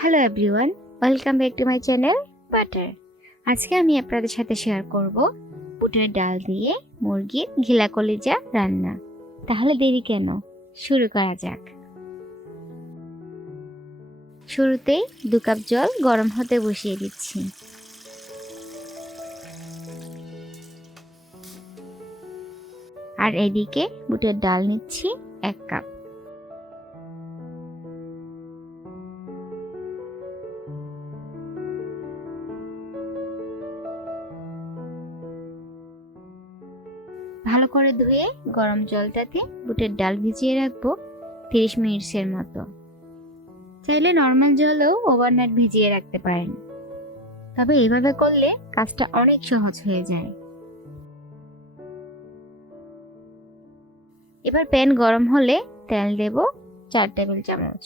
Hello everyone, welcome back to my channel butter. আজকে আমি আপনাদের সাথে শেয়ার করব বুটের ডাল দিয়ে মুরগির ঘিলা কলিজা রান্না। তাহলে দেরি কেন, শুরু করা যাক। শুরুতেই 2 কাপ জল গরম হতে বসিয়ে দিচ্ছি। আর এদিকে বুটের ডাল নিচ্ছি 1 কাপ। ভালো করে ধুয়ে গরম জলটাতে বুটের ডাল ভিজিয়ে রাখবো 30 মিনিটের মতো। চাইলে নর্মাল জলেও ওভারনাইট ভিজিয়ে রাখতে পারেন, তবে এইভাবে করলে কাজটা অনেক সহজ হয়ে যায়। এবার প্যান গরম হলে তেল দেব 4 টেবিল চামচ।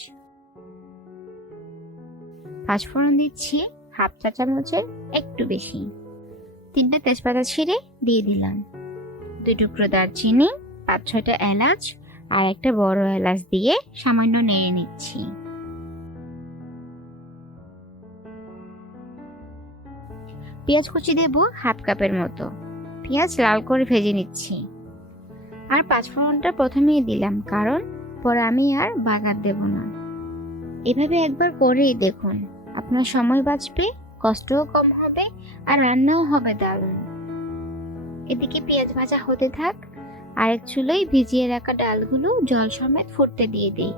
5 ফোড়ন দিচ্ছি হাফ চা চামচের একটু বেশি। 3টা তেজপাতা ছিঁড়ে দিয়ে দিলাম। 2 টুকরো দারচিনি, 5-6টা এলাচ আর একটা বড় এলাচ দিয়ে সামান্য নেড়ে নিচ্ছি। পেঁয়াজ কুচি দেব হাফ কাপের মতো। পেঁয়াজ লাল করে ভেজে নিচ্ছি। আর 5 ফোড়নটা প্রথমেই দিলাম, কারণ পরে আমি আর বাগার দেব না। এভাবে একবার করেই দেখুন, আপনার সময় বাঁচবে, কষ্টও কম হবে আর রান্নাও হবে দারুণ। এদিকে পেঁয়াজ ভাজা হতে থাক, আরেক চুলোয় ভিজিয়ে রাখা ডালগুলো জল সমেত ফুটতে দিয়ে দিই।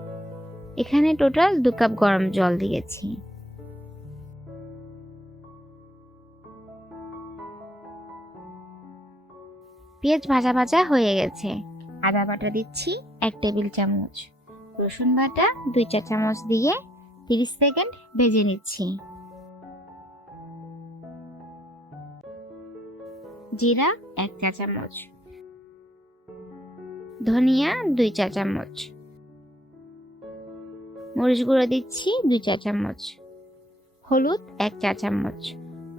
এখানে টোটাল 2 কাপ গরম জল দিয়েছি। পেঁয়াজ ভাজা ভাজা হয়ে গেছে। আদা বাটা দিচ্ছি 1 টেবিল চামচ। রসুন বাটা 2 চা চামচ দিয়ে 30 সেকেন্ড ভেজে নিচ্ছি। জিরা 1 চা চামচ, ধনিয়া 2 চা চামচ, মরিচ গুঁড়ো দিচ্ছি 2 চা চামচ, হলুদ 1 চা চামচ,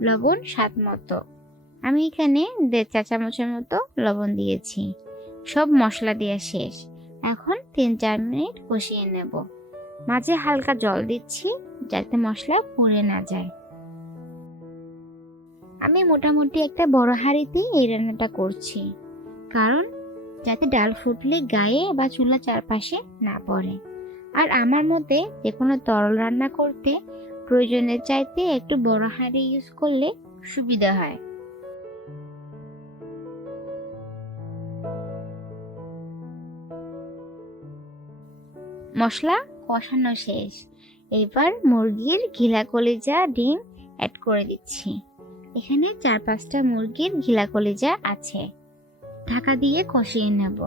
লবণ স্বাদ মতো। আমি এখানে 1.5 চা চামচের মতো লবণ দিয়েছি। সব মশলা দেওয়া শেষ। এখন 3-4 মিনিট কষিয়ে নেব। মাঝে হালকা জল দিচ্ছি যাতে মশলা পুড়ে না যায়। আমি মোটামুটি একটা বড় হাঁড়িতে এই রান্নাটা করছি, কারণ যাতে ডাল ফুটলে গায়ে বা চুলা চারপাশে না পড়ে। আর আমার মতে যে কোনো তরল রান্না করতে প্রয়োজনের চাইতে একটু বড় হাঁড়ি ইউজ করলে সুবিধা হয়। মশলা কষানো শেষ। এবার মুরগির ঘিলা কলিজা ডিম অ্যাড করে দিচ্ছি। এখানে 4-5টা মুরগির ঘিলা কলিজা আছে। ঢাকা দিয়ে কষিয়ে নেব।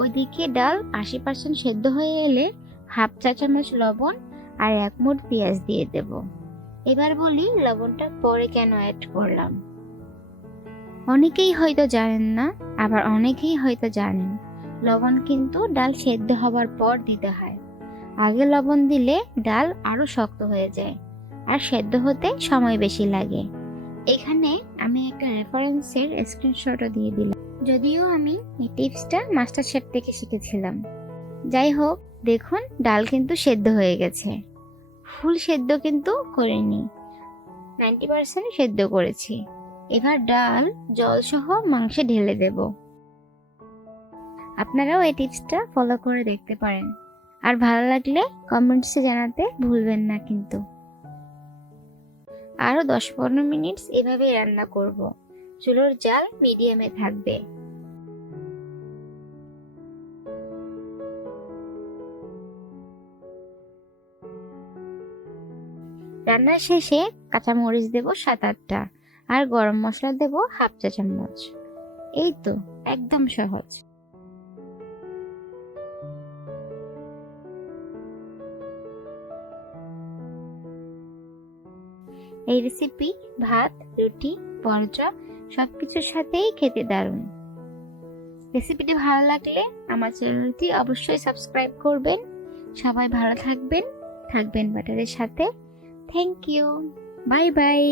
ওইদিকে ডাল 80% সেদ্ধ হয়ে এলে হাফ চা চামচ লবণ আর 1 মুঠ পেঁয়াজ দিয়ে দেব। এবার বলি লবণটা পরে কেন অ্যাড করলাম। অনেকেই হয়তো জানেন না, আবার অনেকেই হয়তো জানেন। লবণ কিন্তু ডাল সেদ্ধ হবার পর দিতে হয়। আগে লবণ দিলে ডাল আরো শক্ত হয়ে যায় আর সেদ্ধ হতে সময় বেশি লাগে। এখানে আমি একটা রেফারেন্সের স্ক্রিনশটও দিয়ে দিলাম, যদিও আমি এই টিপসটা মাস্টার শেফ থেকে শিখেছিলাম। যাই হোক, দেখুন ডাল কিন্তু সেদ্ধ হয়ে গেছে। ফুল সেদ্ধ কিন্তু করিনি, 90% সেদ্ধ করেছি। এবার ডাল জল সহ মাংসে ঢেলে দেব। আপনারাও এই টিপসটা ফলো করে দেখতে পারেন। আর ভালো লাগলে কমেন্টসে জানাতে ভুলবেন না কিন্তু। আরো 10-15 মিনিট এভাবে রান্না করব। চুলোর জাল মিডিয়ামে থাকবে। রান্নার শেষে কাঁচা মরিচ দেব 7-8টা আর গরম মশলা দেব হাফ চা চামচ। এই তো, একদম সহজ। এই রেসিপি ভাত, রুটি, পরোটা সবকিছুর সাথেই খেতে দারুণ। রেসিপিটি ভালো লাগলে আমার চ্যানেলটি অবশ্যই সাবস্ক্রাইব করবেন। সবাই ভালো থাকবেন বাটারের সাথে। Thank you, bye by.